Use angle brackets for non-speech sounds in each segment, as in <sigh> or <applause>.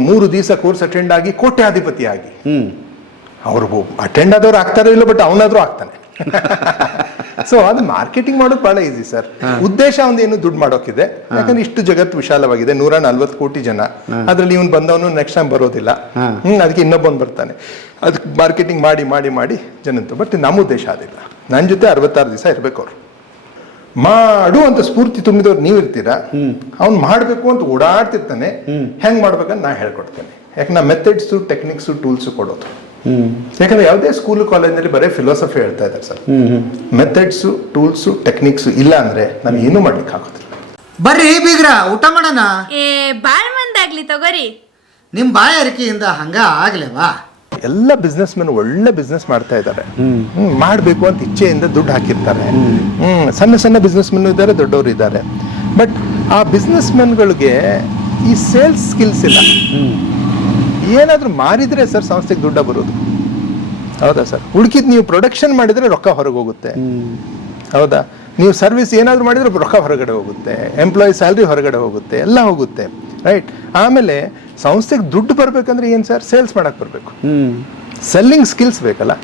ಮೂರು ದಿವಸ course attend ಆಗಿ ಕೋಟ್ಯಾಧಿಪತಿ ಆಗಿ ಹ್ಮ್. ಅವ್ರು ಅಟೆಂಡ್ ಆದವ್ರು ಆಗ್ತಾರೋ ಇಲ್ಲ ಬಟ್ ಅವನಾದ್ರೂ ಆಗ್ತಾನೆ. <laughs> ಸೊ ಅದು ಮಾರ್ಕೆಟಿಂಗ್ ಮಾಡೋದು ಬಹಳ ಈಸಿ ಸರ್ ಉದ್ದೇಶ ಒಂದೇನು ಏನು ದುಡ್ಡು ಮಾಡೋಕಿದೆ ಯಾಕಂದ್ರೆ ಇಷ್ಟು ಜಗತ್ತು ವಿಶಾಲವಾಗಿದೆ ನೂರ ನಲ್ವತ್ತು ಕೋಟಿ ಜನ. ಅದ್ರಲ್ಲಿ ಇವನು ಬಂದವನು ನೆಕ್ಸ್ಟ್ ಟೈಮ್ ಬರೋದಿಲ್ಲ. ಹ್ಮ್ ಅದಕ್ಕೆ ಇನ್ನೊಬ್ಬನು ಬರ್ತಾನೆ. ಅದಕ್ಕೆ ಮಾರ್ಕೆಟಿಂಗ್ ಮಾಡಿ ಮಾಡಿ ಮಾಡಿ ಜನಂತು ಬಟ್ ನಮ್ಮ ಉದ್ದೇಶ ಅದಿಲ್ಲ. ನನ್ನ ಜೊತೆ ಅರವತ್ತಾರು ದಿವಸ ಇರ್ಬೇಕು ಅವ್ರು. ಮಾಡು ಅಂತ ಸ್ಫೂರ್ತಿ ತುಂಬಿದವ್ರು ನೀವು ಇರ್ತೀರಾ? ಅವ್ನು ಮಾಡಬೇಕು ಅಂತ ಓಡಾಡ್ತಿರ್ತಾನೆ. ಹೆಂಗ್ ಮಾಡ್ಬೇಕಂತ ನಾ ಹೇಳ್ಕೊಡ್ತೇನೆ. ಯಾಕೆ ನಾ ಮೆಥಡ್ಸು ಟೆಕ್ನಿಕ್ಸು ಟೂಲ್ಸು ಕೊಡೋದು. ಹ್ಮ್. ಯಾಕಂದ್ರೆ ಯಾವುದೇ ಸ್ಕೂಲ್ ಕಾಲೇಜ್ನಲ್ಲಿ ಬರೀ ಫಿಲಾಸಫಿ ಹೇಳ್ತಾ ಇದ್ದಾರೆ ಸರ್. ಮೆಥಡ್ಸು ಟೂಲ್ಸು ಟೆಕ್ನಿಕ್ಸು ಇಲ್ಲ ಅಂದ್ರೆ ನಾನು ಏನೂ ಮಾಡ್ಲಿಕ್ಕೆ ಆಗೋದಿಲ್ಲ. ಬರ್ರಿ ಬೀಗ್ರ ಊಟ ಮಾಡೋಣ? ಏ ಬಾಳ್ ಮಂದಾಗ್ಲಿ ತಗೋರಿ. ನಿಮ್ ಬಾಯಾರಿಕೆಯಿಂದ ಹಂಗ ಆಗ್ಲೇವಾ? ಎಲ್ಲ ಬಿಸ್ನೆಸ್ ಮೆನ್ ಒಳ್ಳೆ ಬಿಸ್ನೆಸ್ ಮಾಡ್ತಾ ಇದ್ದಾರೆ. ಹ್ಮ್. ಮಾಡಬೇಕು ಅಂತ ಇಚ್ಛೆಯಿಂದ ದುಡ್ಡು ಹಾಕಿರ್ತಾರೆ. ಹ್ಮ್. ಸಣ್ಣ ಸಣ್ಣ ಬಿಸ್ನೆಸ್ ಮೆನ್ ಇದ್ದಾರೆ ದೊಡ್ಡವರು ಇದ್ದಾರೆ ಬಟ್ ಆ ಬಿಸ್ನೆಸ್ ಮೆನ್ಗಳಿಗೆ ಈ ಸೇಲ್ಸ್ ಸ್ಕಿಲ್ಸ್ ಇಲ್ಲ. ಏನಾದ್ರೂ ಮಾರಿದ್ರೆ ಸರ್ ಸಂಸ್ಥೆಗೆ ದುಡ್ಡ ಬರೋದು. ಹೌದಾ ಸರ್? ಹುಡುಕಿದ್ ನೀವು ಪ್ರೊಡಕ್ಷನ್ ಮಾಡಿದ್ರೆ ರೊಕ್ಕ ಹೊರಗೆ ಹೋಗುತ್ತೆ. ಹೌದಾ? ನೀವು ಸರ್ವಿಸ್ ಏನಾದರೂ ಮಾಡಿದ್ರೆ ರೊಕ್ಕ ಹೊರಗಡೆ ಹೋಗುತ್ತೆ. ಎಂಪ್ಲಾಯಿ ಸ್ಯಾಲ್ರಿ ಹೊರಗಡೆ ಹೋಗುತ್ತೆ. ಎಲ್ಲ ಹೋಗುತ್ತೆ. ರೈಟ್ ಆಮೇಲೆ ಸಂಸ್ಥೆಗೆ ದುಡ್ಡು ಬರ್ಬೇಕಂದ್ರೆ ಏನು ಸರ್? ಸೇಲ್ಸ್ ಮಾಡಕ್ ಬರಬೇಕು. ಸೆಲ್ಲಿಂಗ್ ಸ್ಕಿಲ್ಸ್ ಬೇಕಲ್ಲ.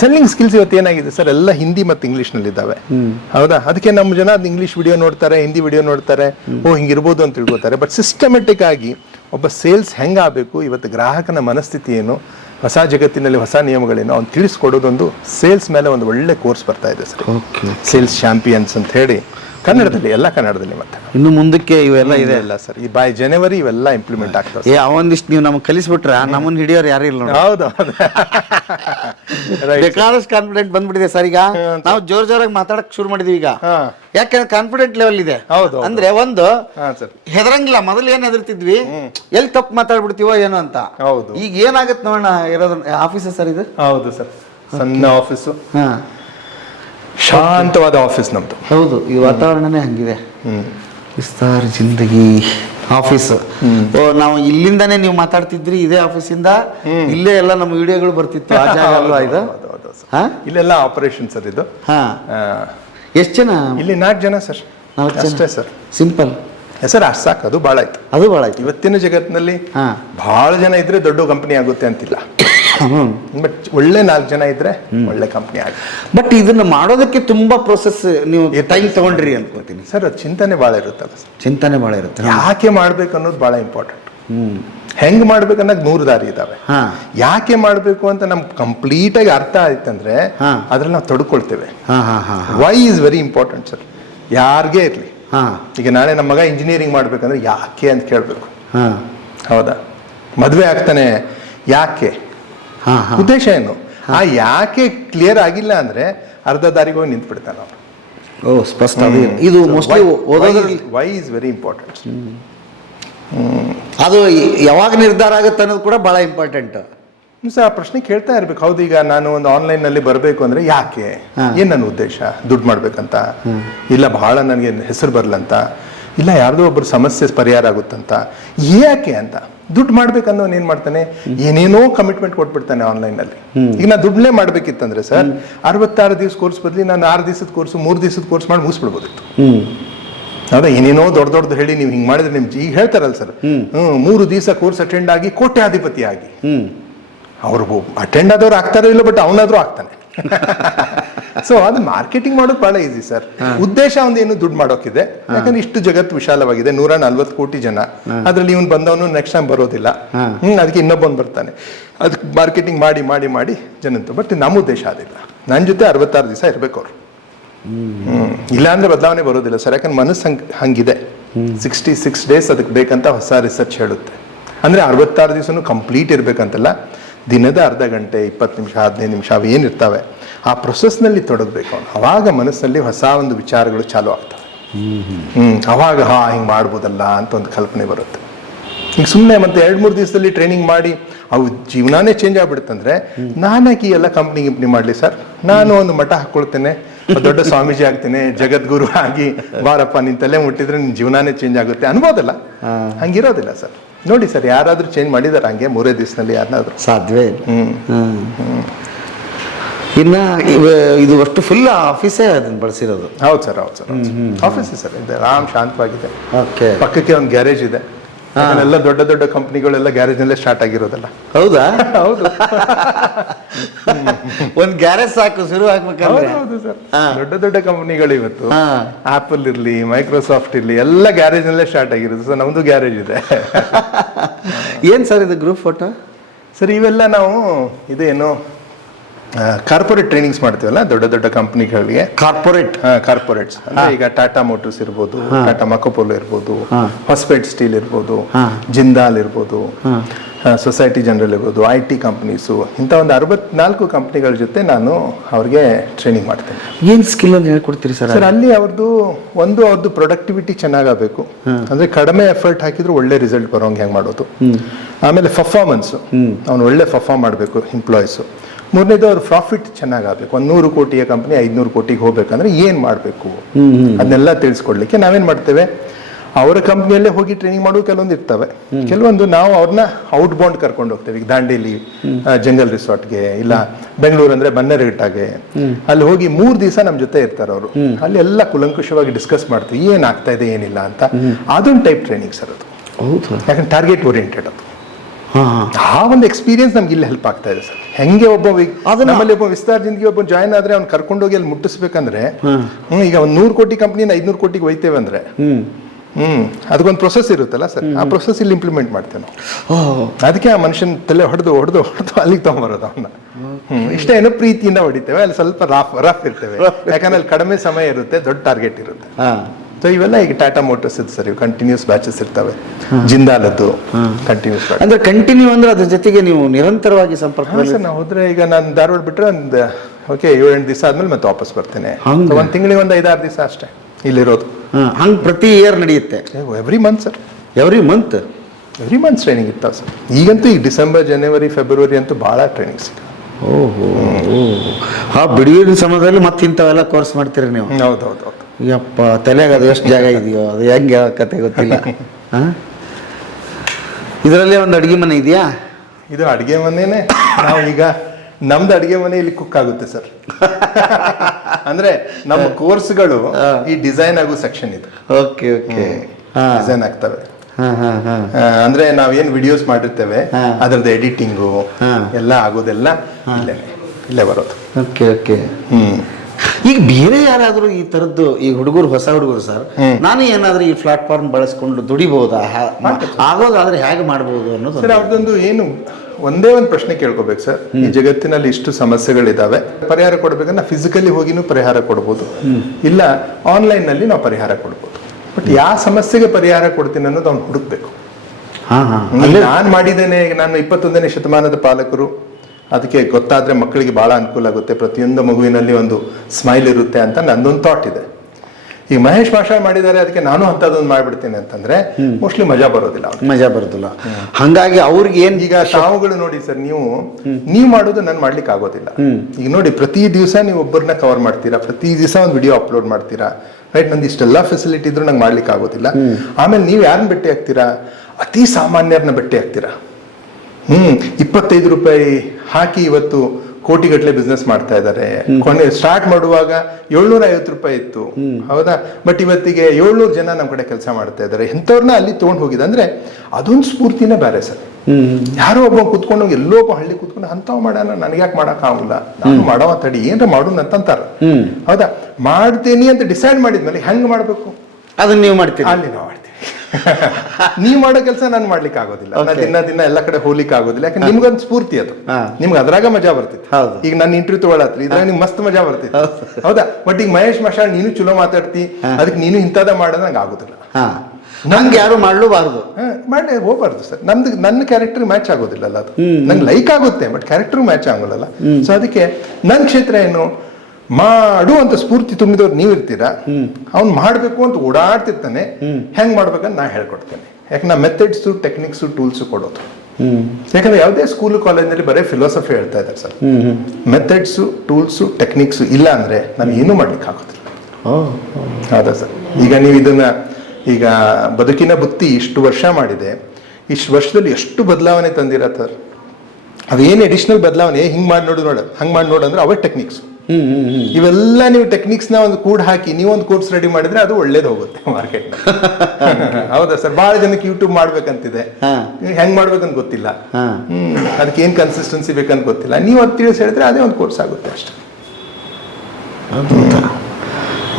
ಸೆಲ್ಲಿಂಗ್ ಸ್ಕಿಲ್ಸ್ ಇವತ್ತು ಏನಾಗಿದೆ ಸರ್? ಎಲ್ಲ ಹಿಂದಿ ಮತ್ತು ಇಂಗ್ಲಿಷ್ನಲ್ಲಿ ಇದ್ದಾವೆ ಹೌದಾ? ಅದಕ್ಕೆ ನಮ್ಮ ಜನ ಇಂಗ್ಲಿಷ್ ವಿಡಿಯೋ ನೋಡ್ತಾರೆ ಹಿಂದಿ ವಿಡಿಯೋ ನೋಡ್ತಾರೆ. ಓ ಹಿಂಗಿರ್ಬೋದು ಅಂತ ತಿಳ್ಕೊತಾರೆ. ಬಟ್ ಸಿಸ್ಟಮೆಟಿಕ್ ಆಗಿ ಒಬ್ಬ ಸೇಲ್ಸ್ ಹೆಂಗಾಗಬೇಕು? ಇವತ್ತು ಗ್ರಾಹಕನ ಮನಸ್ಥಿತಿ ಏನು? ಹೊಸ ಜಗತ್ತಿನಲ್ಲಿ ಹೊಸ ನಿಯಮಗಳೇನು? ಅವ್ನು ತಿಳಿಸ್ಕೊಡೋದೊಂದು ಸೇಲ್ಸ್ ಮೇಲೆ ಒಂದು ಒಳ್ಳೆ ಕೋರ್ಸ್ ಬರ್ತಾ ಇದೆ ಸರ್. ಓಕೆ ಸೇಲ್ಸ್ ಚಾಂಪಿಯನ್ಸ್ ಅಂತ ಹೇಳಿ. ಕನ್ನಡದಲ್ಲಿ ಎಲ್ಲ ಕನ್ನಡದಲ್ಲಿ ಮತ್ತೆ. ಇನ್ನು ಮುಂದಕ್ಕೆ ಇವೆಲ್ಲ ಇದೆ. ಇಲ್ಲ ಸರ್ ಈ ಬೈ ಜನವರಿ ಇವೆಲ್ಲ ಇಂಪ್ಲಿಮೆಂಟ್ ಆಗ್ತವೆ ಏ ಅವೊಂದಿಷ್ಟು ನೀವು ನಮ್ಗೆ ಕಲಿಸ್ಬಿಟ್ರೆ ನಮ್ಮನ್ನ ಹಿಡಿಯೋರು ಯಾರು ಇಲ್ಲ ನೋಡಿ. ಹೌದು ಬೇಕಾದಷ್ಟು ಕಾನ್ಫಿಡೆಂಟ್ ಬಂದ್ಬಿಟ್ಟಿದೆ ಸರ್ ಈಗ. ನಾವು ಜೋರ್ ಜೋರಾಗಿ ಮಾತಾಡಕ್ ಶುರು ಮಾಡಿದೀವಿ ಈಗ. ಯಾಕಂದ್ರೆ ಕಾನ್ಫಿಡೆಂಟ್ ಲೆವೆಲ್ ಇದೆ. ಹೌದು. ಅಂದ್ರೆ ಒಂದು ಹಾ ಸರ್. ಹೆದರಂಗಿಲ್ಲ ಮೊದಲು ಏನ್ ಹೆದರ್ತಿದ್ವಿ? ಎಲ್ಲಿ ತಪ್ಪು ಮಾತಾಡ್ಬಿಡ್ತೀವೋ ಏನೋ ಅಂತ. ಹೌದು. ಈಗ ಏನಾಗತ್ತೆ ನೋಡೋಣ ಇರೋದು ಆಫೀಸ ಸರ್ ಇದು? ಹೌದು ಸರ್ ಸಣ್ಣ ಆಫೀಸು. ಹಾ. ಶಾಂತವಾದ ಆಫೀಸ್ ನಮ್ದು. ಹೌದು ಈ ವಾತಾವರಣನೇ ಹಂಗಿದೆ. ವಿಸ್ತಾರ ಜಿಂದಗಿ ಆಫೀಸ್ ನಾವು ಇಲ್ಲಿಂದಾನೇ ನೀವು ಮಾತಾಡ್ತಿದ್ರಿ ಇದೇ ಆಫೀಸಿಂದ ಇಲ್ಲೇ ಎಲ್ಲ ನಮ್ಮ ವಿಡಿಯೋಗಳು ಬರ್ತಿತ್ತು ಆ ಜಾಗ ಅಲ್ವಾ ಇದು. ಹಾ? ಇಲ್ಲೆಲ್ಲ ಆಪರೇಷನ್ ಸರ್ ಇದು. ಹಾ. ಎಷ್ಟು ಜನ? ಇಲ್ಲಿ ನಾಲ್ಕು ಜನ ಸರ್. ನಾಲ್ಕು ಅಷ್ಟೇ ಸರ್. ಸಿಂಪಲ್ ಸರ್ ಅಷ್ಟು ಸಾಕು ಅದು ಭಾಳ ಆಯ್ತು. ಅದು ಭಾಳ ಆಯ್ತು. ಇವತ್ತಿನ ಜಗತ್ತಿನಲ್ಲಿ ಭಾಳ ಬಹಳ ಜನ ಇದ್ರೆ ದೊಡ್ಡ ಕಂಪನಿ ಆಗುತ್ತೆ ಅಂತಿಲ್ಲ. ಬಟ್ ಒಳ್ಳೆ ನಾಲ್ಕು ಜನ ಇದ್ರೆ ಒಳ್ಳೆ ಕಂಪ್ನಿ ಆಗುತ್ತೆ. ಬಟ್ ಇದನ್ನ ಮಾಡೋದಕ್ಕೆ ತುಂಬಾ ಪ್ರೋಸೆಸ್ ನೀವು ಟೈಮ್ ತಗೊಂಡ್ರಿ ಅನ್ಕೋತೀನಿ ಸರ್ ಅದು ಚಿಂತನೆ ಭಾಳ ಇರುತ್ತಲ್ಲ ಸರ್ ಚಿಂತನೆ ಭಾಳ ಇರುತ್ತೆ. ಯಾಕೆ ಮಾಡ್ಬೇಕು ಅನ್ನೋದು ಭಾಳ ಇಂಪಾರ್ಟೆಂಟ್ ಹ್ಮ್. ಹೆಂಗ್ ಮಾಡ್ಬೇಕು ಅನ್ನೋದು ನೂರು ದಾರಿ ಇದಾವೆ. ಹಾ. ಯಾಕೆ ಮಾಡಬೇಕು ಅಂತ ನಮ್ಗೆ ಕಂಪ್ಲೀಟ್ ಆಗಿ ಅರ್ಥ ಆಯ್ತಂದ್ರೆ ಅಂದ್ರೆ ಅದ್ರಲ್ಲಿ ನಾವು ತೊಡ್ಕೊಳ್ತೇವೆ. ಹಾ ಹಾ ಹಾ why is very important sir ಯಾರಿಗೇ ಇರಲಿ? ಹಾ. ಈಗ ನಾಳೆ ನಮ್ಮ ಮಗ ಇಂಜಿನಿಯರಿಂಗ್ ಮಾಡ್ಬೇಕಂದ್ರೆ ಯಾಕೆ ಅಂತ ಕೇಳಬೇಕು. ಹಾ. ಹೌದಾ? ಮದುವೆ ಆಗ್ತಾನೆ ಯಾಕೆ? ಉದ್ದೇಶ ಏನು? ಆ ಯಾಕೆ ಕ್ಲಿಯರ್ ಆಗಿಲ್ಲ ಅಂದ್ರೆ ಅರ್ಧ ದಾರಿಗೆ ಹೋಗಿ ನಿಂತು ಬಿಡ್ತಾನೆ ಅವನು. ಓ ಸ್ಪಷ್ಟ ಇದೆ. ಮೋಸ್ಟ್ಲಿ ಓದೋದ್ರಲ್ಲಿ ವೈ ಇಸ್ ವೆರಿ ಇಂಪಾರ್ಟೆಂಟ್ ಅದು ಯಾವಾಗ ನಿರ್ಧಾರ ಆಗುತ್ತೆ ಅನ್ನೋದು ಕೂಡ ಬಹಳ ಇಂಪಾರ್ಟೆಂಟ್ ಸರ್ ಆ ಪ್ರಶ್ನೆ ಕೇಳ್ತಾ ಇರ್ಬೇಕು. ಹೌದು ಈಗ ನಾನು ಒಂದು ಆನ್ಲೈನ್ನಲ್ಲಿ ಬರಬೇಕು ಅಂದ್ರೆ ಯಾಕೆ? ಏನು ಏನ್ ನನ್ನ ಉದ್ದೇಶ? ದುಡ್ಡು ಮಾಡ್ಬೇಕಂತ? ಇಲ್ಲ ಬಹಳ ನನಗೆ ಹೆಸರು ಬರ್ಲಂತ? ಇಲ್ಲ ಯಾರ್ದೋ ಒಬ್ಬರು ಸಮಸ್ಯೆ ಪರಿಹಾರ ಆಗುತ್ತಂತ? ಯಾಕೆ ಅಂತ? ದುಡ್ಡು ಮಾಡ್ಬೇಕನ್ನೋನ್ ಏನ್ ಮಾಡ್ತಾನೆ? ಏನೇನೋ ಕಮಿಟ್ಮೆಂಟ್ ಕೊಟ್ಬಿಡ್ತಾನೆ ಆನ್ಲೈನ್ ಅಲ್ಲಿ. ಈಗ ನಾ ದುಡ್ಡನ್ನೇ ಮಾಡ್ಬೇಕಿತ್ತಂದ್ರೆ ಸರ್ ಅರವತ್ತಾರು ದಿವಸ ಕೋರ್ಸ್ ಬದಲಿ ನಾನು ಆರು ದಿವಸದ ಕೋರ್ಸ್ ಮೂರು ದಿವಸದ ಕೋರ್ಸ್ ಮಾಡಿ ಮುಗಿಸ್ಬಿಡ್ಬೋದಿತ್ತು. ಹೌದಾ? ಏನೇನೋ ದೊಡ್ಡ ದೊಡ್ಡದು ಹೇಳಿ ನೀವು ಹಿಂಗ್ ಮಾಡಿದ್ರೆ ನಿಮ್ ಈಗ ಹೇಳ್ತಾರಲ್ಲ ಸರ್. ಹ್ಮ್. ಮೂರು ದಿವಸ ಕೋರ್ಸ್ ಅಟೆಂಡ್ ಆಗಿ ಕೋಟ್ಯಾಧಿಪತಿ ಆಗಿ. ಅವ್ರಿಗೂ ಅವ್ರು ಅಟೆಂಡ್ ಆದವ್ರು ಆಗ್ತಾರೋ ಇಲ್ಲ ಬಟ್ ಅವನಾದ್ರೂ ಆಗ್ತಾನೆ. <laughs> ಸೊ ಅದು ಮಾರ್ಕೆಟಿಂಗ್ ಮಾಡೋದು ಬಹಳ ಈಸಿ ಸರ್ ಉದ್ದೇಶ ಒಂದೇನು ಏನು ದುಡ್ಡು ಮಾಡೋಕಿದೆ. ಯಾಕಂದ್ರೆ ಇಷ್ಟು ಜಗತ್ತು ವಿಶಾಲವಾಗಿದೆ. ನೂರ ನಲ್ವತ್ತು ಕೋಟಿ ಜನ. ಅದ್ರಲ್ಲಿ ಇವನು ಬಂದವನು ನೆಕ್ಸ್ಟ್ ಟೈಮ್ ಬರೋದಿಲ್ಲ. ಹ್ಮ್ ಅದಕ್ಕೆ ಇನ್ನೊಬ್ಬನು ಬರ್ತಾನೆ. ಅದಕ್ಕೆ ಮಾರ್ಕೆಟಿಂಗ್ ಮಾಡಿ ಮಾಡಿ ಮಾಡಿ ಜನಂತು ಬಟ್ ನಮ್ಮ ಉದ್ದೇಶ ಅದಿಲ್ಲ. ನನ್ನ ಜೊತೆ ಅರವತ್ತಾರು ದಿವಸ ಇರ್ಬೇಕು ಅವ್ರು. ಹ್ಮ್. ಇಲ್ಲ ಅಂದ್ರೆ ಬದಲಾವಣೆ ಬರೋದಿಲ್ಲ ಸರ್ ಯಾಕಂದ್ರೆ ಮನಸ್ಸು ಹಂಗ್ ಹಂಗಿದೆ. ಸಿಕ್ಸ್ಟಿ ಸಿಕ್ಸ್ ಡೇಸ್ ಅದಕ್ಕೆ ಬೇಕಂತ ಹೊಸ ರಿಸರ್ಚ್ ಹೇಳುತ್ತೆ. ಅಂದ್ರೆ ಅರವತ್ತಾರು ದಿವಸನೂ ಕಂಪ್ಲೀಟ್ ಇರ್ಬೇಕಂತಲ್ಲ ದಿನದ ಅರ್ಧ ಗಂಟೆ ಇಪ್ಪತ್ತು ನಿಮಿಷ ಹದಿನೈದು ನಿಮಿಷ ಅವು ಏನಿರ್ತಾವೆ. ಆ ಪ್ರೊಸೆಸ್ನಲ್ಲಿ ತೊಡಗಬೇಕು ಅವನು. ಅವಾಗ ಮನಸ್ಸಲ್ಲಿ ಹೊಸ ಒಂದು ವಿಚಾರಗಳು ಚಾಲು ಆಗ್ತವೆ. ಹ್ಮ್ ಅವಾಗ ಹಾ ಹಿಂಗೆ ಮಾಡ್ಬೋದಲ್ಲ ಅಂತ ಒಂದು ಕಲ್ಪನೆ ಬರುತ್ತೆ. ಈಗ ಸುಮ್ಮನೆ ಮತ್ತೆ ಎರಡು ಮೂರು ದಿವಸದಲ್ಲಿ ಟ್ರೈನಿಂಗ್ ಮಾಡಿ ಅವು ಜೀವನಾನೇ ಚೇಂಜ್ ಆಗ್ಬಿಡುತ್ತಂದ್ರೆ ನಾನಾಕಿ ಎಲ್ಲ ಕಂಪ್ನಿ ಗಿಂಪ್ನಿ ಮಾಡಲಿ ಸರ್. ನಾನು ಒಂದು ಮಠ ಹಾಕೊಳ್ತೇನೆ ದೊಡ್ಡ ಸ್ವಾಮೀಜಿ ಆಗ್ತೇನೆ ಜಗದ್ಗುರು ಆಗಿ ಬಾರಪ್ಪ ನಿನ್ ತಲೆ ಮುಟ್ಟಿದ್ರೆ ನಿನ್ ಜೀವನಾನೇ ಚೇಂಜ್ ಆಗುತ್ತೆ ಅನ್ಬೋದಲ್ಲ? ಹಂಗಿರೋದಿಲ್ಲ ಸರ್. ನೋಡಿ ಸರ್ ಯಾರಾದ್ರೂ ಚೇಂಜ್ ಮಾಡಿದಾರ ಹಂಗೆ ಮೂರೇ ದಿವಸದಲ್ಲಿ ಯಾರನ್ನಾದ್ರೂ ಸಾಧ್ಯವೇ ಹ್ಮ್. ಇನ್ನ ಇದು ಅಷ್ಟು ಫುಲ್ ಆಫೀಸೇ ಅದನ್ನ ಬಳಸಿರೋದು. ಹೌದು ಸರ್ ಹೌದು ಸರ್ ಆಫೀಸ್ ಸರ್. ಇದೆ. ಆರಾಮ್ ಶಾಂತವಾಗಿದೆ. ಓಕೆ ಪಕ್ಕಕ್ಕೆ ಒಂದು ಗ್ಯಾರೇಜ್ ಇದೆ. ಎಲ್ಲ ದೊಡ್ಡ ದೊಡ್ಡ ಕಂಪ್ನಿಗಳೆಲ್ಲ ಗ್ಯಾರೇಜ್ನಲ್ಲೇ ಸ್ಟಾರ್ಟ್ ಆಗಿರೋದಲ್ಲ. ಹೌದಾ? <laughs> ಹೌದು. <laughs> ಒಂದ್ ಗ್ಯಾರೇಜ್ ಸಾಕು ಶುರು ಆಗ್ಬೇಕಂದ್ರೆ. ಹೌದು ಸರ್. ದೊಡ್ಡ ದೊಡ್ಡ ಕಂಪ್ನಿಗಳು ಇವತ್ತು. ಆಪಲ್ ಇರ್ಲಿ ಮೈಕ್ರೋಸಾಫ್ಟ್ ಇರ್ಲಿ ಎಲ್ಲ ಗ್ಯಾರೇಜ್ ನಲ್ಲೇ ಸ್ಟಾರ್ಟ್ ಆಗಿರೋದು. ಸರ್ ನಮ್ದು ಗ್ಯಾರೇಜ್ ಇದೆ. <laughs> ಏನ್ ಸರ್ ಇದು ಗ್ರೂಪ್ ಫೋಟೋ ಸರ್ ಇವೆಲ್ಲ ನಾವು ಇದೇನು ಕಾರ್ಪೊರೇಟ್ ಟ್ರೈನಿಂಗ್ಸ್ ಮಾಡ್ತೀವಲ್ಲ ದೊಡ್ಡ ದೊಡ್ಡ ಕಂಪನಿಗಳಿಗೆ ಕಾರ್ಪೊರೇಟ್ ಕಾರ್ಪೊರೇಟ್ಸ್ ಅಂದ್ರೆ ಈಗ ಟಾಟಾ ಮೋಟರ್ಸ್ ಇರ್ಬೋದು ಟಾಟಾ ಮಕೋಪೋಲೋ ಇರ್ಬೋದು. ಹೊಸ್ಪೇಟ್ ಸ್ಟೀಲ್ ಇರ್ಬೋದು ಜಿಂದಾಲ್ ಇರ್ಬೋದು ಸೊಸೈಟಿ ಜನರಲ್ ಇರ್ಬೋದು ಐ ಟಿ ಕಂಪ್ನೀಸು ಇಂಥ ಒಂದು ಅರವತ್ನಾಲ್ಕು ಕಂಪ್ನಿಗಳ ಜೊತೆ ನಾನು ಅವ್ರಿಗೆ ಟ್ರೈನಿಂಗ್ ಮಾಡ್ತೇನೆ. ಏನು ಸ್ಕಿಲ್ ಅಂತ ಹೇಳ್ಕೊಡ್ತೀರಿ ಸರ್ ಸರ್ ಅಲ್ಲಿ? ಅವ್ರದ್ದು ಒಂದು ಅವ್ರದ್ದು ಪ್ರೊಡಕ್ಟಿವಿಟಿ ಚೆನ್ನಾಗಬೇಕು ಅಂದ್ರೆ ಕಡಿಮೆ ಎಫರ್ಟ್ ಹಾಕಿದ್ರು ಒಳ್ಳೆ ರಿಸಲ್ಟ್ ಬರೋಂಗೆ ಹೆಂಗೆ ಮಾಡೋದು. ಆಮೇಲೆ ಪರ್ಫಾರ್ಮೆನ್ಸು ಅವ್ನು ಒಳ್ಳೆ ಪರ್ಫಾರ್ಮ್ ಮಾಡಬೇಕು ಎಂಪ್ಲಾಯೀಸು ಮೂರನೇದು ಅವ್ರ ಪ್ರಾಫಿಟ್ ಚೆನ್ನಾಗಾಗಬೇಕು. ಒಂದು ನೂರು ಕೋಟಿಯ ಕಂಪ್ನಿ ಐದುನೂರು ಕೋಟಿಗೆ ಹೋಗ್ಬೇಕಂದ್ರೆ ಏನು ಮಾಡಬೇಕು? ಅದನ್ನೆಲ್ಲ ತಿಳಿಸ್ಕೊಡ್ಲಿಕ್ಕೆ ನಾವೇನು ಮಾಡ್ತೇವೆ? ಅವರ ಕಂಪ್ನಿಯಲ್ಲೇ ಹೋಗಿ ಟ್ರೈನಿಂಗ್ ಮಾಡೋದು ಕೆಲವೊಂದು ಇರ್ತವೆ. ಕೆಲವೊಂದು ನಾವು ಅವ್ರನ್ನ ಔಟ್ ಬೌಂಡ್ ಕರ್ಕೊಂಡು ಹೋಗ್ತೇವೆ. ಈಗ ದಾಂಡೇಲಿ ಜಂಗಲ್ ರಿಸಾರ್ಟ್ಗೆ ಇಲ್ಲ ಬೆಂಗಳೂರು ಅಂದ್ರೆ ಬನ್ನೇರಘಟ್ಟಾಗೆ. ಅಲ್ಲಿ ಹೋಗಿ ಮೂರು ದಿವಸ ನಮ್ಮ ಜೊತೆ ಇರ್ತಾರೆ ಅವರು. ಅಲ್ಲಿ ಎಲ್ಲ ಕುಲಂಕುಷವಾಗಿ ಡಿಸ್ಕಸ್ ಮಾಡ್ತೀವಿ. ಏನ್ ಆಗ್ತಾ ಇದೆ ಏನಿಲ್ಲ ಅಂತ. ಅದೊಂದು ಟೈಪ್ ಟ್ರೈನಿಂಗ್ ಸರ್ ಅದು. ಯಾಕಂದ್ರೆ ಟಾರ್ಗೆಟ್ ಓರಿಯೆಂಟೆಡ್ ಅದು. ಆ ಒಂದು ಎಕ್ಸ್ಪೀರಿಯನ್ಸ್ ನಮ್ಗೆ ಇಲ್ಲಿ ಹೆಲ್ಪ್ ಆಗ್ತಾ ಇದೆ ಸರ್. ಹೆಂಗೆ ಒಬ್ಬ ನಮ್ಮಲ್ಲಿ ಒಬ್ಬ ವಿಸ್ತಾರ ಜಿಂದಗಿ ಒಬ್ಬ ಜಾಯಿನ್ ಆದ್ರೆ ಅವ್ನು ಕರ್ಕೊಂಡೋಗಿ ಅಲ್ಲಿ ಮುಟ್ಟಿಸ್ಬೇಕಂದ್ರೆ ಈಗ ಒಂದು ನೂರು ಕೋಟಿ ಕಂಪ್ನಿನ ಐದ್ನೂರು ಕೋಟಿಗೆ ಒಯ್ತೇವೆ ಅಂದ್ರೆ ಹ್ಮ್. ಅದಕ್ಕೊಂದು ಪ್ರೊಸೆಸ್ ಇರುತ್ತಲ್ಲ ಸರ್. ಆ ಪ್ರೊಸೆಸ್ ಇಲ್ಲಿ ಇಂಪ್ಲಿಮೆಂಟ್ ಮಾಡ್ತೇವೆ ನಾವು. ಅದಕ್ಕೆ ಆ ಮನುಷ್ಯನ ತಲೆ ಹೊಡೆದು ಹೊಡೆದು ಹೊಡೆದು ಅಲ್ಲಿಗೆ ತಗೊಂಬರೋದು ಅವನ್ನ ಇಷ್ಟ ಏನೋ ಪ್ರೀತಿಯಿಂದ ಹೊಡಿತೇವೆ ಅಲ್ಲಿ ಸ್ವಲ್ಪ ರಫ್ ರಫ್ ಇರ್ತೇವೆ. ಯಾಕಂದ್ರೆ ಅಲ್ಲಿ ಕಡಿಮೆ ಸಮಯ ಇರುತ್ತೆ ದೊಡ್ಡ ಟಾರ್ಗೆಟ್ ಇರುತ್ತೆ. ಸೊ ಇವೆಲ್ಲ ಈಗ ಟಾಟಾ ಮೋಟರ್ಸ್ ಇದೆ ಸರ್ ಇವು ಕಂಟಿನ್ಯೂಸ್ ಬ್ಯಾಚಸ್ ಇರ್ತವೆ. ಜಿಂದಾಲದ್ದು ಕಂಟಿನ್ಯೂಸ್ ಬ್ಯಾಚ್ ಅಂದ್ರೆ ಕಂಟಿನ್ಯೂ ಅಂದ್ರೆ ಅದ್ರ ಜೊತೆಗೆ ನೀವು ನಿರಂತರವಾಗಿ ಸಂಪರ್ಕದಲ್ಲಿ ಸರ್ ನಾವು ಹೋದ್ರೆ ಈಗ ನಾನು ಧಾರವಾಡ ಬಿಟ್ರೆ ಒಂದು ಓಕೆ ಏಳು ಎಂಟು ದಿವಸ ಆದ್ಮೇಲೆ ಮತ್ತೆ ವಾಪಸ್ ಬರ್ತೇನೆ. ಹಂಗೆ? ಒಂದು ತಿಂಗಳಿಗೆ ಒಂದು ಐದಾರು ದಿವಸ ಅಷ್ಟೇ ಇಲ್ಲಿರೋದು. ಹಂಗೆ ಪ್ರತಿ ಇಯರ್ ನಡೆಯುತ್ತೆ. Every month sir. Every month every month training ಇರ್ತಾವೆ ಸರ್. ಈಗಂತೂ ಈಗ ಡಿಸೆಂಬರ್ ಜನವರಿ ಫೆಬ್ರವರಿ ಅಂತೂ ಭಾಳ ಟ್ರೈನಿಂಗ್ಸ್ ಸಿಗ್ತದೆ ಓಹೋ ಆ ಬಿಡುವಿನ ಸಮಯದಲ್ಲಿ ಮತ್ತೆ ಇಂಥವೆಲ್ಲ ಕೋರ್ಸ್ ಮಾಡ್ತೀರಿ ನೀವು. ಹೌದು ಹೌದು ಹೌದು. ಯಪ್ಪ ತಲೆಗೆ ಅದು ಎಷ್ಟು ಜಾಗ ಇದೆಯೋ ಅದು ಹೆಂಗೆ ಕತೆ ಗೊತ್ತಿಲ್ಲ. ಹಾ? ಇದರಲ್ಲಿ ಒಂದು ಅಡುಗೆ ಮನೆ ಇದೆಯಾ? ಇದು ಅಡುಗೆ ಮನೆನೇ. ನಾವು ಈಗ ನಮ್ದು ಅಡುಗೆ ಮನೆ ಇಲ್ಲಿ ಕುಕ್ ಆಗುತ್ತೆ ಸರ್. ಅಂದ್ರೆ ನಮ್ಮ ಕೋರ್ಸ್ಗಳು ಈ ಡಿಸೈನ್ ಆಗೋ ಸೆಕ್ಷನ್ ಇದೆ. Okay okay. ಡಿಸೈನ್ ಆಗ್ತವೆ. ಅಂದ್ರೆ ನಾವೇನ್ ವಿಡಿಯೋಸ್ ಮಾಡಿರ್ತೇವೆ ಅದರದ್ದು ಎಡಿಟಿಂಗು. ಎಲ್ಲ ಆಗೋದೆಲ್ಲ ಇಲ್ಲೇ ಇಲ್ಲೇ ಬರೋದು. Okay okay. ಹ್ಮ್. ಈಗ ಬೇರೆ ಯಾರಾದರೂ ಈ ತರದ್ದು ಈ ಹುಡುಗರು ಹೊಸ ಹುಡುಗರು ಸರ್ ನಾನು ಏನಾದರೂ ಈ ಪ್ಲಾಟ್ಫಾರ್ಮ್ ಬಳಸ್ಕೊಂಡು ದುಡಿಬಹುದಾ ಆಗೋದಾದ್ರೆ ಹೇಗೆ ಮಾಡ್ಬೋದು ಅನ್ನೋದು ಸರ್ ಅವ್ರದ್ದೊಂದು ಏನು ಒಂದೇ ಒಂದು ಪ್ರಶ್ನೆ ಕೇಳ್ಕೋಬೇಕು ಸರ್. ಈ ಜಗತ್ತಿನಲ್ಲಿ ಇಷ್ಟು ಸಮಸ್ಯೆಗಳಿದಾವೆ. ಪರಿಹಾರ ಕೊಡಬೇಕಂದ್ರೆ ಫಿಸಿಕಲಿ ಹೋಗಿನೂ ಪರಿಹಾರ ಕೊಡ್ಬೋದು. ಇಲ್ಲ ಆನ್ಲೈನ್ನಲ್ಲಿ ನಾವು ಪರಿಹಾರ ಕೊಡ್ಬೋದು. ಬಟ್ ಯಾವ ಸಮಸ್ಯೆಗೆ ಪರಿಹಾರ ಕೊಡ್ತೀನಿ ಅನ್ನೋದು ಅವ್ನು ಹುಡುಕ್ಬೇಕು. ಹಾ ಹಾ. ನಾನು ಮಾಡಿದ್ದೇನೆ ಈಗ ನಾನು ಇಪ್ಪತ್ತೊಂದನೇ ಶತಮಾನದ ಪಾಲಕರು. ಅದಕ್ಕೆ ಗೊತ್ತಾದ್ರೆ ಮಕ್ಕಳಿಗೆ ಬಹಳ ಅನುಕೂಲ ಆಗುತ್ತೆ. ಪ್ರತಿಯೊಂದು ಮಗುವಿನಲ್ಲಿ ಒಂದು ಸ್ಮೈಲ್ ಇರುತ್ತೆ ಅಂತ ನಂದೊಂದು ಥಾಟ್ ಇದೆ. ಈಗ ಮಹೇಶ್ ಭಾಷಾ ಮಾಡಿದ್ದಾರೆ ಅದಕ್ಕೆ ನಾನು ಅಂತದೊಂದು ಮಾಡ್ಬಿಡ್ತೇನೆ ಅಂತಂದ್ರೆ ಮೋಸ್ಟ್ಲಿ ಮಜಾ ಬರೋದಿಲ್ಲ. ಮಜಾ ಬರೋದಿಲ್ಲ. ಹಂಗಾಗಿ ಅವ್ರಿಗೆ ಏನ್ ಈಗ ತಾವುಗಳು ನೋಡಿ ಸರ್ ನೀವು ನೀವು ಮಾಡೋದು ನಾನು ಮಾಡ್ಲಿಕ್ಕೆ ಆಗೋದಿಲ್ಲ. ಈಗ ನೋಡಿ ಪ್ರತಿ ದಿವಸ ನೀವು ಒಬ್ಬರನ್ನ ಕವರ್ ಮಾಡ್ತೀರಾ ಪ್ರತಿ ದಿವಸ ಒಂದು ವಿಡಿಯೋ ಅಪ್ಲೋಡ್ ಮಾಡ್ತೀರಾ ರೈಟ್ ನಂದು ಇಷ್ಟೆಲ್ಲ ಫೆಸಿಲಿಟಿ ಇದ್ರೂ ನಂಗೆ ಮಾಡ್ಲಿಕ್ಕೆ ಆಗೋದಿಲ್ಲ. ಆಮೇಲೆ ನೀವು ಯಾರನ್ನ ಭೇಟಿ ಆಗ್ತೀರಾ? ಅತಿ ಸಾಮಾನ್ಯರನ್ನ ಭೇಟಿ ಆಗ್ತೀರಾ? ಹ್ಮ್ ಇಪ್ಪತ್ತೈದು ರೂಪಾಯಿ ಹಾಕಿ ಇವತ್ತು ಕೋಟಿಗಟ್ಟಲೆ ಬಿಸ್ನೆಸ್ ಮಾಡ್ತಾ ಇದ್ದಾರೆ. ಕೊನೆ ಸ್ಟಾರ್ಟ್ ಮಾಡುವಾಗ ಏಳ್ನೂರ ಐವತ್ತು ರೂಪಾಯಿ ಇತ್ತು. ಹೌದಾ? ಬಟ್ ಇವತ್ತಿಗೆ ಏಳ್ನೂರು ಜನ ನಮ್ಮ ಕಡೆ ಕೆಲಸ ಮಾಡ್ತಾ ಇದ್ದಾರೆ. ಎಂಥವ್ರನ್ನ ಅಲ್ಲಿ ತೊಗೊಂಡು ಹೋಗಿದೆ ಅಂದ್ರೆ ಅದೊಂದು ಸ್ಫೂರ್ತಿನೇ ಬೇರೆ ಸರ್. ಯಾರೋ ಒಬ್ಬ ಕುತ್ಕೊಂಡು ಎಲ್ಲೋ ಒಬ್ಬ ಹಳ್ಳಿ ಕುತ್ಕೊಂಡು ಅಂಥವ್ ಮಾಡೋಣ ನನಗೆ ಯಾಕೆ ಮಾಡಕ್ ಆಗಲ್ಲ ನಾನು ಮಾಡೋ ತಡಿ ಏನ್ರ ಮಾಡೋಣ ಅಂತಂತಾರ. ಹೌದಾ? ಮಾಡ್ತೇನೆ ಅಂತ ಡಿಸೈಡ್ ಮಾಡಿದ್ಮೇಲೆ ಹೆಂಗ್ ಮಾಡ್ಬೇಕು? ಅದನ್ನ ನೀವು ಮಾಡ್ತೀರಿ. ಅಲ್ಲಿ ನಾವು ಮಾಡ್ತೀವಿ. ನೀವ್ ಮಾಡೋ ಕೆಲಸ ನಾನು ಮಾಡ್ಲಿಕ್ಕೆ ಆಗೋದಿಲ್ಲ. ನಾನು. ದಿನ ದಿನ ಎಲ್ಲ ಕಡೆ ಹೋಗ್ಲಿಕ್ಕೆ ಆಗೋದಿಲ್ಲ. ಯಾಕಂದ್ರೆ ನಿಮ್ಗೊಂದು ಸ್ಫೂರ್ತಿ ಅದು. ನಿಮ್ಗೆ ಅದ್ರಾಗ ಮಜಾ ಬರ್ತಿತ್ತು. ಹೌದು. ಈಗ ನನ್ನ ಇಂಟರ್ವ್ಯೂ ತಗೊಳತ್ರಿ ಇದ್ರಾಗ ನಿಮ್ಗೆ ಮಸ್ತ್ ಮಜಾ ಬರ್ತಿತ್ತು. ಹೌದಾ. ಬಟ್ ಈಗ ಮಹೇಶ್ ಮಶಾಳ್ ನೀನು ಚಲೋ ಮಾತಾಡ್ತಿ ಅದಕ್ಕೆ ನೀನು ಇಂಥದ ಮಾಡೋದು ನಂಗೆ ಆಗೋದಿಲ್ಲ. ನಂಗೆ ಯಾರು ಮಾಡ್ಲೂಬಾರ್ದು. ಮಾಡಿ ಹೋಗ್ಬಾರ್ದು ಸರ್. ನಮ್ದು ನನ್ನ ಕ್ಯಾರೆಕ್ಟರ್ ಮ್ಯಾಚ್ ಆಗೋದಿಲ್ಲ ಅದು. ನಂಗೆ ಲೈಕ್ ಆಗುತ್ತೆ ಬಟ್ ಕ್ಯಾರೆಕ್ಟರ್ ಮ್ಯಾಚ್ ಆಗೋಲ್ಲ ಸೊ ಅದಕ್ಕೆ ನನ್ನ ಕ್ಷೇತ್ರ ಏನು? ಮಾಡು ಅಂತ ಸ್ಫೂರ್ತಿ ತುಂಬಿದವ್ರು ನೀವು ಇರ್ತೀರಾ? ಅವ್ನು ಮಾಡ್ಬೇಕು ಅಂತ ಓಡಾಡ್ತಿರ್ತಾನೆ. ಹೆಂಗ್ ಮಾಡ್ಬೇಕಂತ ನಾ ಹೇಳ್ಕೊಡ್ತೇನೆ. ಯಾಕೆ ನಾ ಮೆಥಡ್ಸು ಟೆಕ್ನಿಕ್ಸು ಟೂಲ್ಸು ಕೊಡೋದು. ಯಾಕಂದ್ರೆ ಯಾವುದೇ ಸ್ಕೂಲ್ ಕಾಲೇಜ್ನಲ್ಲಿ ಬರೀ ಫಿಲಾಸಫಿ ಹೇಳ್ತಾ ಇದ್ದಾರೆ ಸರ್. ಮೆಥಡ್ಸು ಟೂಲ್ಸು ಟೆಕ್ನಿಕ್ಸು ಇಲ್ಲ ಅಂದ್ರೆ ನಾವು ಏನೂ ಮಾಡ್ಲಿಕ್ಕೆ ಆಗೋದಿಲ್ಲ. ಹೌದಾ ಸರ್? ಈಗ ನೀವು ಇದನ್ನ ಈಗ ಬದುಕಿನ ಬುತ್ತಿ ಇಷ್ಟು ವರ್ಷ ಮಾಡಿದೆ. ಇಷ್ಟು ವರ್ಷದಲ್ಲಿ ಎಷ್ಟು ಬದಲಾವಣೆ ತಂದಿರ ಸರ್? ಅವೇನು ಅಡಿಷನಲ್ ಬದಲಾವಣೆ? ಹಿಂಗೆ ಮಾಡಿ ನೋಡು. ನೋಡು ಹಂಗೆ ಮಾಡಿ ನೋಡು ಅಂದ್ರೆ ಅವೇ ಟೆಕ್ನಿಕ್ಸ್ ಇವೆಲ್ಲ ನೀವು ಟೆಕ್ನಿಕ್ಸ್ನ ಒಂದು ಕೂಡ ಹಾಕಿ ನೀವು ಒಂದು ಕೋರ್ಸ್ ರೆಡಿ ಮಾಡಿದ್ರೆ ಅದು ಒಳ್ಳೇದು ಹೋಗುತ್ತೆ ಮಾರ್ಕೆಟ್ <laughs> ಹೌದಾ ಸರ್ ಬಹಳ ಜನಕ್ಕೆ ಯೂಟ್ಯೂಬ್ ಮಾಡ್ಬೇಕಂತಿದೆ. ಹೆಂಗ್ ಮಾಡ್ಬೇಕಂತ ಗೊತ್ತಿಲ್ಲ. ಅದಕ್ಕೆ ಏನ್ ಕನ್ಸಿಸ್ಟೆನ್ಸಿ ಬೇಕಂತ ಗೊತ್ತಿಲ್ಲ. ನೀವು ಅದು ತಿಳಿಸಿ ಹೇಳಿದ್ರೆ ಅದೇ ಒಂದು ಕೋರ್ಸ್ ಆಗುತ್ತೆ ಅಷ್ಟೇ.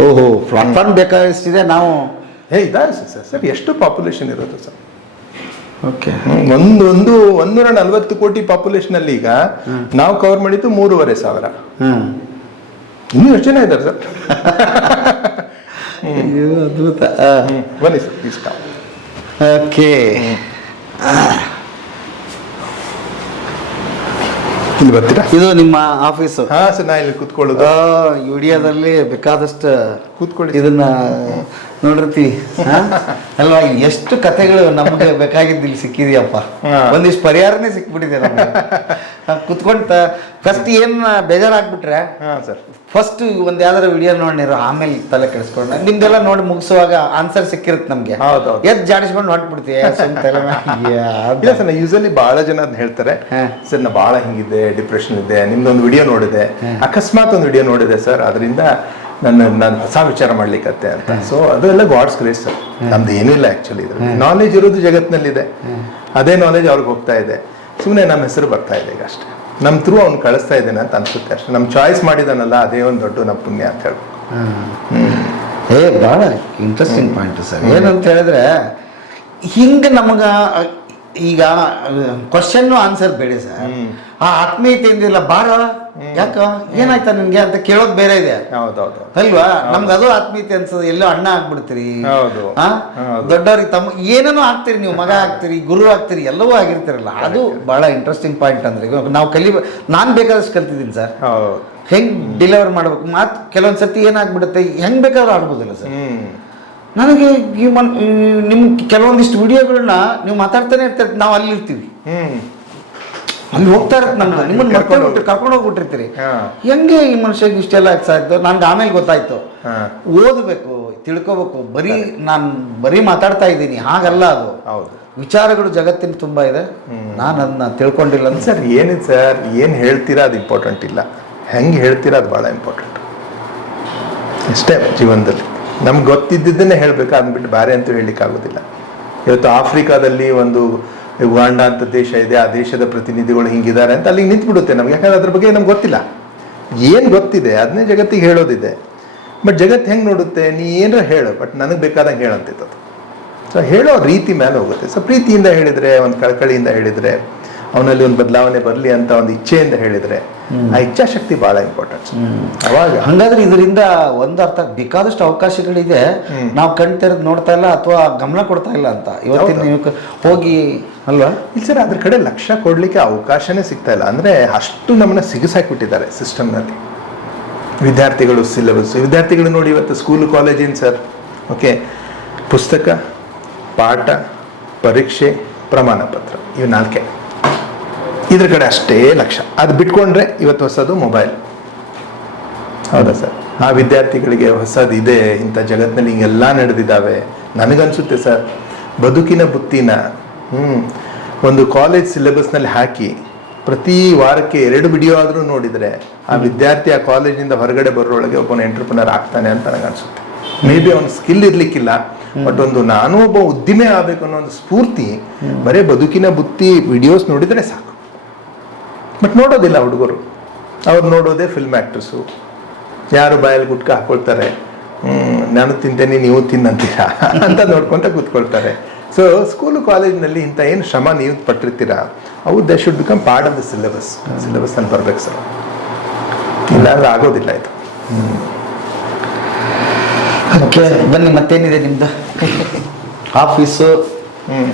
ಓಹೋ ಪ್ಲಾಟ್ಫಾರ್ಮ್ ಬೇಕಾದಷ್ಟಿದೆ ನಾವು ಹೇ ಸರ್ ಸರ್ ಎಷ್ಟು ಪಾಪ್ಯುಲೇಷನ್ ಇರೋದು ಸರ್ ಓಕೆ ಒಂದು ಒಂದು ಒಂದೂರ ನಲ್ವತ್ತು ಕೋಟಿ ಪಾಪ್ಯುಲೇಷನ್ ಅಲ್ಲಿ ಈಗ ನಾವು ಕವರ್ ಮಾಡಿದ್ದು ಮೂರುವರೆ ಸಾವಿರ. ಹ್ಮ್. ಇನ್ನೂ ಎಷ್ಟು ಜನ ಇದ್ದಾರೆ ಸರ್? ಅಯ್ಯೋ, ಅದ್ಭುತ. ಬನ್ನಿ ಸರ್ ಇಷ್ಟ ಓಕೆ. ಇಲ್ಲಿ ಬರ್ತೀರಾ? ಇದು ನಿಮ್ಮ ಆಫೀಸ್. ಹಾ ಸರ್ ನಾ ಇಲ್ಲಿ ಕೂತ್ಕೊಳ್ಳೋದು. ಈ ವಿಡಿಯೋದಲ್ಲಿ ಬೇಕಾದಷ್ಟು ಕೂತ್ಕೊಳ್ಳಿ. ಇದನ್ನ ನೋಡಿರ್ತೀವಿ? ಅಲ್ವಾ ಎಷ್ಟು ಕಥೆಗಳು ನಮಗೆ ಬೇಕಾಗಿದ್ದು ಇಲ್ಲಿ ಸಿಕ್ಕಿದೆಯಪ್ಪ. ಒಂದಿಷ್ಟು ಪರಿಹಾರನೇ ಸಿಕ್ಬಿಟ್ಟಿದೆ ನಮಗೆ. ಕುತ್ಕೊಂತ ಫಸ್ಟ್ ಏನ್ ಬೇಜಾರಾಗ್ಬಿಟ್ರೆ ಸರ್ ಫಸ್ಟ್ ಒಂದ್ ಯಾವ್ದಾರ ವಿಡಿಯೋ ನೋಡಿರೋ ಆಮೇಲೆ ತಲೆ ಕೆಡಿಸ್ಕೊಂಡ. ನಿಮ್ದೆಲ್ಲ ನೋಡಿ ಮುಗಿಸುವಾಗ ಆನ್ಸರ್ ಸಿಕ್ಕಿರುತ್ತೆ ನಮ್ಗೆ. ಎದ್ ಜಾಡಿಸ್ಕೊಂಡು ಹೊಟ್ಬಿಡ್ತೀವಿ ಸರ್ ಯೂಸಲಿ ಬಹಳ ಜನ ಅದ್ನ ಹೇಳ್ತಾರೆ. ಸರ್ ನಾ ಬಹಳ ಹಿಂಗಿದೆ ಡಿಪ್ರೆಷನ್ ಇದೆ ನಿಮ್ದೊಂದು ವಿಡಿಯೋ ನೋಡಿದೆ. ಅಕಸ್ಮಾತ್ ಒಂದು ವಿಡಿಯೋ ನೋಡಿದೆ ಸರ್ ಅದರಿಂದ ನನ್ನ ನಾನು ಹೊಸ ವಿಚಾರ ಮಾಡ್ಲಿಕ್ಕತ್ತೆ ಅಂತ. ಸೊ ಅದೆಲ್ಲ ಗಾಡ್ಸ್ ಗ್ರೇಸ್ ಸರ್. ನಮ್ದು ಏನಿಲ್ಲ ಆ್ಯಕ್ಚುಲಿ ಆಕ್ಚುಲಿ ಇದು ನಾಲೆಜ್ ಇರೋದು ಜಗತ್ತಿನಲ್ಲಿದೆ ಅದೇ ನಾಲೆಜ್ ಅವ್ರಿಗೆ ಹೋಗ್ತಾ ಇದೆ. ಸುಮ್ಮನೆ ನಮ್ಮ ಹೆಸರು ಬರ್ತಾ ಇದೆ ಈಗ ಅಷ್ಟೇ. ನಮ್ಮ ಥ್ರೂ ಅವ್ನು ಕಳಿಸ್ತಾ ಇದ್ದೇನೆ ಅಂತ ಅನ್ಸುತ್ತೆ ಅಷ್ಟೇ. ನಮ್ಮ ಚಾಯ್ಸ್ ಮಾಡಿದಾನಲ್ಲ ಅದೇ ಒಂದು ದೊಡ್ಡ ನಮ್ಮ ಪುಣ್ಯ ಅಂತ ಹೇಳ್ಬೇಕು ಏ ಭಾಳ ಇಂಟ್ರೆಸ್ಟಿಂಗ್ ಪಾಯಿಂಟ್ ಸರ್. ಏನಂತ ಹೇಳಿದ್ರೆ ಹಿಂಗೆ ನಮಗ ಈಗ ಕ್ವಶನ್ ಆನ್ಸರ್ ಬೇಡ ಸರ್. ಆ ಆತ್ಮೀಯತೆಯಿಂದಿಲ್ಲ ಬಾರ ಯಾಕ? ಏನಾಯ್ತಾ ನಿನ್ಗೆ ಅಂತ ಕೇಳೋದು ಬೇರೆ ಇದೆ. ಅಲ್ವಾ? ನಮ್ಗೆ ಅದು ಆತ್ಮೀಯತೆ ಅನ್ಸೋದು ಎಲ್ಲೋ ಅಣ್ಣ ಆಗ್ಬಿಡ್ತೀರಿ. ಹೌದು. ಆ? ಹೌದು. ದೊಡ್ಡವ್ರಿಗೆ ತಮ್ಮ ಏನೇನೋ ಆಗ್ತೀರಿ ನೀವು ಮಗ ಆಗ್ತೀರಿ ಗುರು ಆಗ್ತೀರಿ ಎಲ್ಲವೂ ಆಗಿರ್ತೀರಲ್ಲ. ಅದು ಬಹಳ ಇಂಟ್ರೆಸ್ಟಿಂಗ್ ಪಾಯಿಂಟ್ ಅಂದ್ರೆ. ನಾವು ಕಲಿ ನಾನು ಬೇಕಾದಷ್ಟು ಕಲ್ತಿದ್ದೀನಿ ಸರ್. ಹೌದು. ಹೆಂಗ್ ಡೆಲಿವರ್ ಮಾಡ್ಬೇಕು? ಮಾತು ಕೆಲವೊಂದ್ ಸತಿ ಏನಾಗ್ಬಿಡುತ್ತೆ ಹೆಂಗ್ ಬೇಕಾದ್ರೂ ಆಡ್ಬೋದಿಲ್ಲ ಸರ್. ನನಗೆ ಈ ಮನ್- ಈ ನಿಮ್ ಕೆಲವೊಂದಿಷ್ಟು ವಿಡಿಯೋಗಳನ್ನ ನೀವು ಮಾತಾಡ್ತಾನೆ ಇರ್ತಾರೆ ನಾವು ಅಲ್ಲಿ ಇರ್ತೀವಿ. ಹ್ಮ್. ಅಲ್ಲಿ ಹೋಗ್ತಾ ಇರತ್ತೆ ನಮ್ದು ನಿಮ್ಮನ್ನ ಕರ್ಕೊಂಡು ಹೋಗ್ಬಿಟ್ಟು ಕರ್ಕೊಂಡು ಹೋಗ್ಬಿಟ್ಟಿರ್ತೀರಿ. ಹೆಂಗೆ ಈ ಮನುಷ್ಯಗೆ ಇಷ್ಟೆಲ್ಲ ಆಯ್ತು ನನ್ಗೆ ಆಮೇಲೆ ಗೊತ್ತಾಯ್ತು. ಓದಬೇಕು ತಿಳ್ಕೋಬೇಕು ಬರೀ ನಾನು ಬರೀ ಮಾತಾಡ್ತಾ ಇದ್ದೀನಿ ಹಾಗಲ್ಲ ಅದು. ಹೌದು. ವಿಚಾರಗಳು ಜಗತ್ತಿನ ತುಂಬಾ ಇದೆ. ನಾನು ಅದನ್ನ ತಿಳ್ಕೊಂಡಿಲ್ಲ ಅಂತ. ಸರ್ ಏನಿದೆ ಸರ್ ಏನು ಹೇಳ್ತೀರಾ ಅದು ಇಂಪಾರ್ಟೆಂಟ್ ಇಲ್ಲ. ಹೆಂಗೆ ಹೇಳ್ತೀರಾ ಅದು ಭಾಳ ಇಂಪಾರ್ಟೆಂಟ್ ಅಷ್ಟೇ ಜೀವನದಲ್ಲಿ. ನಮ್ಗೆ ಗೊತ್ತಿದ್ದನ್ನೇ ಹೇಳಬೇಕು ಅಂದ್ಬಿಟ್ಟು ಬೇರೆ ಅಂತೂ ಹೇಳಲಿಕ್ಕಾಗೋದಿಲ್ಲ. ಇವತ್ತು ಆಫ್ರಿಕಾದಲ್ಲಿ ಒಂದು ಉಗಾಂಡ ಅಂತ ದೇಶ ಇದೆ, ಆ ದೇಶದ ಪ್ರತಿನಿಧಿಗಳು ಹಿಂಗಿದ್ದಾರೆ ಅಂತ ಅಲ್ಲಿಗೆ ನಿಂತ್ಬಿಡುತ್ತೆ ನಮ್ಗೆ. ಯಾಕಂದ್ರೆ ಅದ್ರ ಬಗ್ಗೆ ನಮ್ಗೆ ಗೊತ್ತಿಲ್ಲ. ಏನು ಗೊತ್ತಿದೆ? ಅದನ್ನೇ ಜಗತ್ತಿಗೆ ಹೇಳೋದಿದೆ. ಬಟ್ ಜಗತ್ತು ಹೆಂಗೆ ನೋಡುತ್ತೆ? ನೀ ಏನಾರ ಹೇಳು, ಬಟ್ ನನಗೆ ಬೇಕಾದಂಗೆ ಹೇಳಂತಿತ್ತು ಸೊ ಹೇಳೋ ರೀತಿ ಮೇಲೆ ಹೋಗುತ್ತೆ. ಸೊ ಪ್ರೀತಿಯಿಂದ ಹೇಳಿದರೆ, ಒಂದು ಕಳಕಳಿಯಿಂದ ಹೇಳಿದರೆ, ಅವನಲ್ಲಿ ಒಂದು ಬದಲಾವಣೆ ಬರಲಿ ಅಂತ ಒಂದು ಇಚ್ಛೆಯಿಂದ ಹೇಳಿದರೆ ಆ ಇಚ್ಛಾಶಕ್ತಿ ಬಹಳ ಇಂಪಾರ್ಟೆಂಟ್ ಅವಾಗ ಹಂಗಾದ್ರೆ ಇದರಿಂದ ಒಂದು ಅರ್ಥ ಬೇಕಾದಷ್ಟು ಅವಕಾಶಗಳಿದೆ. ನಾವು ಕಣ್ ತೆರೆದು ನೋಡ್ತಾ ಇಲ್ಲ ಅಥವಾ ಗಮನ ಕೊಡ್ತಾ ಇಲ್ಲ ಅಂತ. ಇವತ್ತಿನ. ನೀವು ಹೋಗಿ ಅಲ್ವಾ? ಇಲ್ಲಿ ಸರ್ ಅದ್ರ ಕಡೆ ಲಕ್ಷ್ಯ ಕೊಡಲಿಕ್ಕೆ ಅವಕಾಶನೇ ಸಿಗ್ತಾ ಇಲ್ಲ. ಅಂದರೆ ಅಷ್ಟು ನಮ್ಮನ್ನ ಸಿಗಿಸಾಕ್ಬಿಟ್ಟಿದ್ದಾರೆ ಸಿಸ್ಟಮ್ನಲ್ಲಿ ವಿದ್ಯಾರ್ಥಿಗಳು ಸಿಲೆಬಸ್ ವಿದ್ಯಾರ್ಥಿಗಳು ನೋಡಿ ಇವತ್ತು ಸ್ಕೂಲು ಕಾಲೇಜಿನ ಸರ್? ಓಕೆ ಪುಸ್ತಕ ಪಾಠ ಪರೀಕ್ಷೆ ಪ್ರಮಾಣ ಪತ್ರ ಇವು ನಾಲ್ಕೇ. ಇದ್ರ ಕಡೆ ಅಷ್ಟೇ ಲಕ್ಷ್ಯ ಅದು ಬಿಟ್ಕೊಂಡ್ರೆ ಇವತ್ತು ಹೊಸದು ಮೊಬೈಲ್ ಹೌದಾ ಸರ್? ಆ ವಿದ್ಯಾರ್ಥಿಗಳಿಗೆ ಹೊಸದು ಇದೆ ಇಂಥ ಜಗತ್ತಿನಲ್ಲಿ ಹಿಂಗೆಲ್ಲ ನಡೆದಿದ್ದಾವೆ. ನನಗನ್ಸುತ್ತೆ ಸರ್ ಬದುಕಿನ ಬುತ್ತಿನ ಹ್ಞೂ ಒಂದು ಕಾಲೇಜ್ ಸಿಲೆಬಸ್ನಲ್ಲಿ ಹಾಕಿ ಪ್ರತಿ ವಾರಕ್ಕೆ ಎರಡು ವಿಡಿಯೋ ಆದರೂ ನೋಡಿದರೆ ಆ ವಿದ್ಯಾರ್ಥಿ ಆ ಕಾಲೇಜಿನಿಂದ ಹೊರಗಡೆ ಬರೋಳಗೆ ಒಬ್ಬನ ಎಂಟರ್ಪ್ರಿನರ್ ಆಗ್ತಾನೆ ಅಂತ ನನಗನ್ಸುತ್ತೆ ಮೇ ಬಿ ಅವ್ನ ಸ್ಕಿಲ್ ಇರಲಿಕ್ಕಿಲ್ಲ ಬಟ್ ಒಂದು ನಾನು ಒಬ್ಬ ಉದ್ದಿಮೆ ಆಗಬೇಕು ಅನ್ನೋ ಒಂದು ಸ್ಫೂರ್ತಿ ಬರೀ ಬದುಕಿನ ಬುತ್ತಿ ವಿಡಿಯೋಸ್ ನೋಡಿದರೆ ಸಾಕು. ಬಟ್ ನೋಡೋದಿಲ್ಲ ಹುಡುಗರು. ಅವ್ರು ನೋಡೋದೇ ಫಿಲ್ಮ್ ಆ್ಯಕ್ಟ್ರಸ್ಸು ಯಾರು ಬಾಯಲ್ಲಿ ಗುಟ್ಕ ಹಾಕ್ಕೊಳ್ತಾರೆ ನಾನು ತಿಂತೇನೆ ನೀವು ತಿನ್ನಂತೀರಾ? ಅಂತ ನೋಡ್ಕೊಂತ ಕೂತ್ಕೊಳ್ತಾರೆ. ಸೊ ಸ್ಕೂಲು ಕಾಲೇಜ್ನಲ್ಲಿ ಇಂಥ ಏನು ಶ್ರಮ ನೀವು ಪಟ್ಟಿರ್ತೀರಾ? ಅವು they should become part of the syllabus syllabus ಅಲ್ಲಿ ಬರ್ಬೇಕು ಸರ್ ಇಲ್ಲ ಆಗೋದಿಲ್ಲ ಇದು. ಓಕೆ ಬನ್ನಿ ಮತ್ತೇನಿದೆ ನಿಮ್ದು? ಆಫೀಸು ಹ್ಞೂ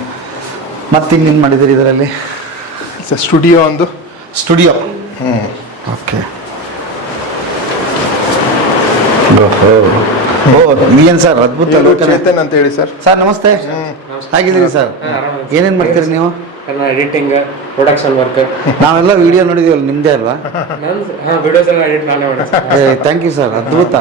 ಮತ್ತೆ ಇನ್ನೇನು ಮಾಡಿದ್ದೀರಿ ಇದರಲ್ಲಿ? ಸರ್ ಸ್ಟುಡಿಯೋ ಒಂದು ಸ್ಟುಡಿಯೋ. ಹ್ಞೂ ಓಕೆ. ಓ ಏನ್ ಸರ್ ಅದ್ಭುತ. ಚೇತನ್ ಅಂತ ಹೇಳಿ ಸರ್. ಸರ್ ನಮಸ್ತೆ. ಹಾಗಿದ್ದೀರಿ ಸರ್? ಏನೇನ್ ಮಾಡ್ತೀರಿ ನೀವು? ಎಡಿಟಿಂಗ್ ಪ್ರೊಡಕ್ಷನ್ ವರ್ಕ್ ನಾವೆಲ್ಲ ವಿಡಿಯೋ ನೋಡಿದೀವಲ್ಲ ನಿಮ್ದೇ ಅಲ್ವಾ? ವಿಡಿಯೋಸ್ ಎಲ್ಲ ಎಡಿಟ್ ನಾನೇ ಥ್ಯಾಂಕ್ ಯು ಸರ್ ಅದ್ಭುತ.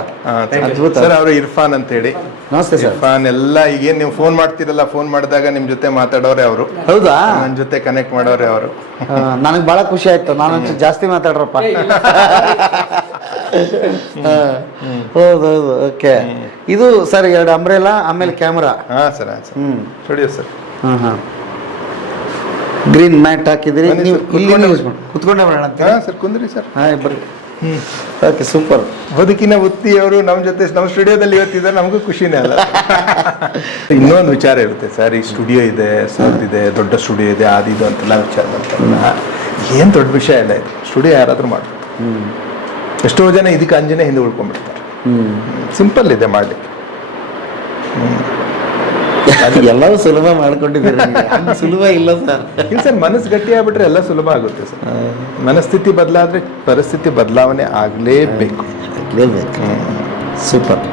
ಅದ್ಭುತ. ಸರ್ ಅವರು ಇರ್ಫಾನ್ ಅಂತ ಹೇಳಿ ನಮಸ್ತೆ ಸರ್. ಇರ್ಫಾನ್ ಎಲ್ಲ ಈಗೇನು ನೀವು ಫೋನ್ ಮಾಡ್ತೀರಲ್ಲ ಫೋನ್ ಮಾಡಿದಾಗ ನಿಮ್ಮ ಜೊತೆ ಮಾತಾಡೋರೆ ಅವರು. ಹೌದಾ? ನನ್ನ ಜೊತೆ ಕನೆಕ್ಟ್ ಮಾಡೋರೆ ಅವರು. ನನಗೆ ಬಹಳ ಖುಷಿ ಆಯ್ತು. ನಾನು ಒಂಚೂರು ಜಾಸ್ತಿ ಮಾತಾಡ್ರಪ್ಪ. <laughs> ಹೌದೌದು ಓಕೆ. ಇದು ಸರ್ ಎರಡು ಅಂಬ್ರೆಲಾ ಆಮೇಲೆ ಕ್ಯಾಮ್ರಾ ಹಾ ಸರ್ ಹಾಂ ಸರ್. ಹ್ಮ್. Studio sir. ಹಾಂ ಹಾಂ. ಗ್ರೀನ್ ಮ್ಯಾಟ್ ಹಾಕಿದ್ರಿ. ನೀವು ಇಲ್ಲಿ ಕುತ್ಕೊಂಡೆ ಯೂಸ್ ಮಾಡಿ ಕುತ್ಕೊಂಡೆ ಮಾಡೋಣ ಹಾ ಸರ್ ಕುಂದ್ರಿ ಸರ್. ಹಾಂ ಬರ್ರಿ ಓಕೆ ಸೂಪರ್ ಬದುಕಿನ ಅವರು ನಮ್ಮ ಜೊತೆ ನಮ್ಮ ಸ್ಟುಡಿಯೋದಲ್ಲಿ ಇವತ್ತಿದ್ದಾರೆ ನಮಗೂ ಖುಷಿನೇ ಅಲ್ಲ. <laughs> ಇನ್ನೊಂದು ವಿಚಾರ ಇರುತ್ತೆ ಸರ್ ಈ ಸ್ಟುಡಿಯೋ ಇದೆ ಸರ್ ಇದೆ ದೊಡ್ಡ ಸ್ಟುಡಿಯೋ ಇದೆ ಅದು ಇದು ಅಂತೆಲ್ಲ ವಿಚಾರ ಮಾಡ್ತಾರೆ. ಏನು ದೊಡ್ಡ ವಿಷಯ ಇಲ್ಲ ಇದು. ಸ್ಟುಡಿಯೋ ಯಾರಾದರೂ ಮಾಡ್ತಾರೆ ಎಷ್ಟೋ ಜನ ಇದಕ್ಕೆ ಅಂಜನೆ ಹಿಂದೆ ಉಳ್ಕೊಂಡ್ಬಿಡ್ತಾರೆ. ಸಿಂಪಲ್ ಇದೆ ಮಾಡ್ಲಿಕ್ಕೆ. ಎಲ್ಲವೂ ಸುಲಭ ಮಾಡ್ಕೊಂಡಿದ್ದೀರಿ ನೀವು. ಸುಲಭ ಇಲ್ಲ ಸರ್. ಇಲ್ಲ ಸರ್ ಮನಸ್ಸು ಗಟ್ಟಿ ಆಗ್ಬಿಟ್ರೆ ಎಲ್ಲ ಸುಲಭ ಆಗುತ್ತೆ ಸರ್. ಮನಸ್ಥಿತಿ ಬದಲಾದ್ರೆ ಪರಿಸ್ಥಿತಿ ಬದಲಾವಣೆ ಆಗಲೇಬೇಕು. ಆಗ್ಲೇಬೇಕು. ಸೂಪರ್.